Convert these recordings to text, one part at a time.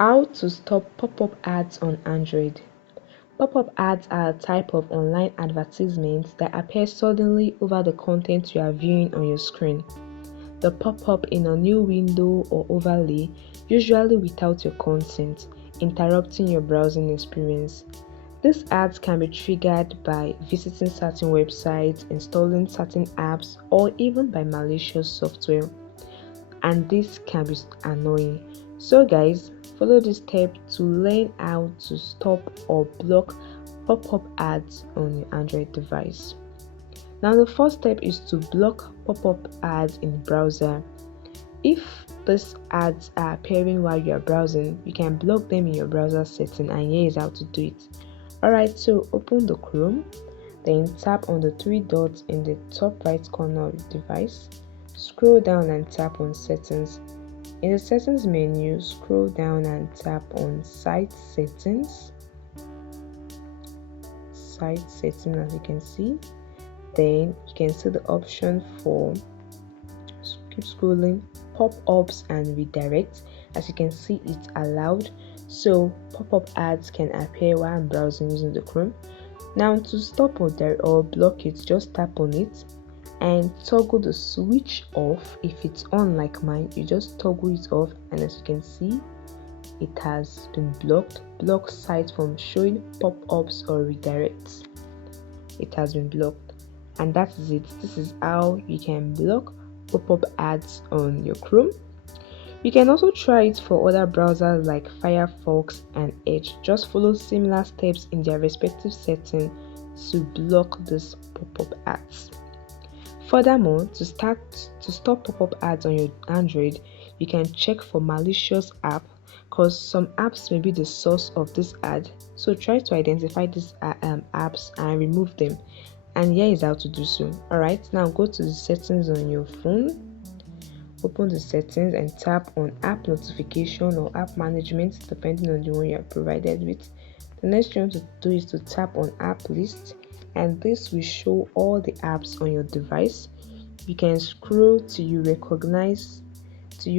How to stop pop-up ads on Android. Pop-up ads are a type of online advertisements that appear suddenly over the content you are viewing on your screen. The pop-up in a new window or overlay, usually without your consent, interrupting your browsing experience. These ads can be triggered by visiting certain websites, installing certain apps, or even by malicious software. And this can be annoying. So guys, follow this step to learn how to stop or block pop-up ads on your Android device. Now the first step is to block pop-up ads in the browser. If these ads are appearing while you are browsing, you can block them in your browser setting, and here is how to do it. Alright, so open the Chrome, then tap on the three dots in the top right corner of the device. Scroll down and tap on Settings. In the Settings menu, scroll down and tap on Site Settings. Site Settings, as you can see. Then you can see the option for, keep scrolling, pop-ups and redirect. As you can see, it's allowed, so pop-up ads can appear while I'm browsing using the Chrome. Now to stop or block it, just tap on it and toggle the switch off. If it's on like mine, you just toggle it off, and as you can see, it has been blocked. Block site from showing pop-ups or redirects. It has been blocked, and that is it. This is how you can block pop-up ads on your Chrome. You can also try it for other browsers like Firefox and Edge. Just follow similar steps in their respective setting to block these pop-up ads. Furthermore, to stop pop-up ads on your Android, you can check for malicious app, because some apps may be the source of this ad. So try to identify these apps and remove them. And here is how to do so. Alright, now go to the settings on your phone. Open the settings and tap on app notification or app management, depending on the one you are provided with. The next thing you want to do is to tap on app list, and this will show all the apps on your device. You can scroll till you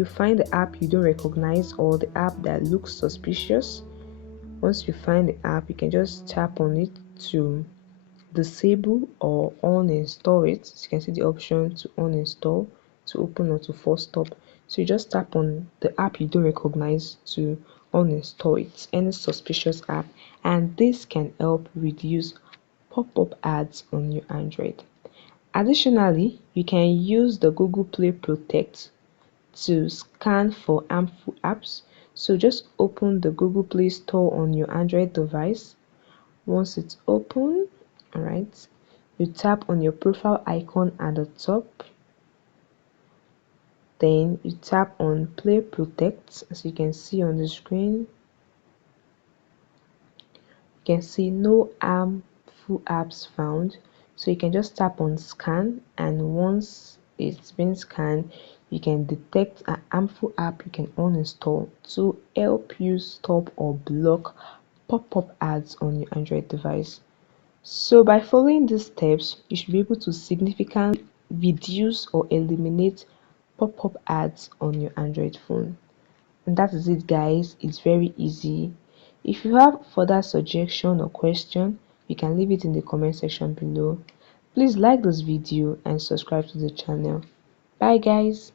find the app you don't recognize or the app that looks suspicious. Once you find the app, you can just tap on it to disable or uninstall it. So you can see the option to uninstall, to open, or to force stop. So you just tap on the app you don't recognize to uninstall it, any suspicious app, and this can help reduce pop-up ads on your Android. Additionally, you can use the Google Play Protect to scan for harmful apps. So just open the Google Play Store on your Android device. Once it's open, alright, you tap on your profile icon at the top. Then you tap on Play Protect. As you can see on the screen, you can see no harmful apps found. So you can just tap on Scan, and once it's been scanned, you can detect an harmful app you can uninstall to help you stop or block pop-up ads on your Android device. So by following these steps, you should be able to significantly reduce or eliminate pop-up ads on your Android phone. And that is it, guys. It's very easy. If you have further suggestion or question, you can leave it in the comment section below. Please like this video and subscribe to the channel. Bye guys.